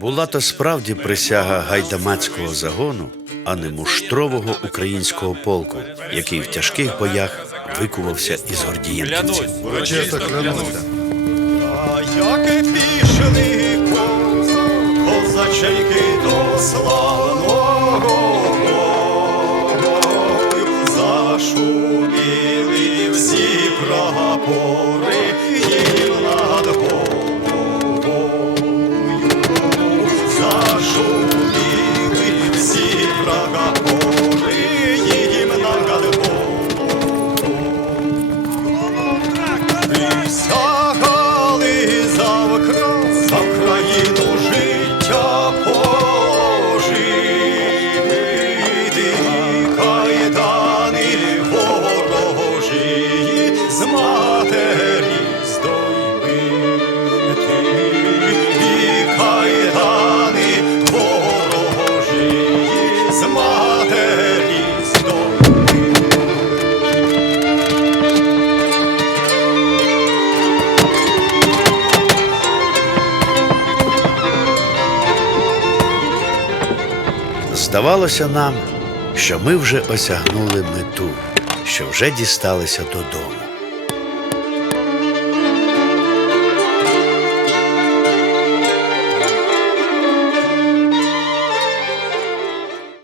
Була то справді присяга гайдамацького загону, а не муштрового українського полку, який в тяжких боях викувався із гордієнківців. Чесно. А як пішли коза, козаченьки до славного бою, зашуміли всі прапори Здавалося нам, що ми вже осягнули мету, що вже дісталися додому.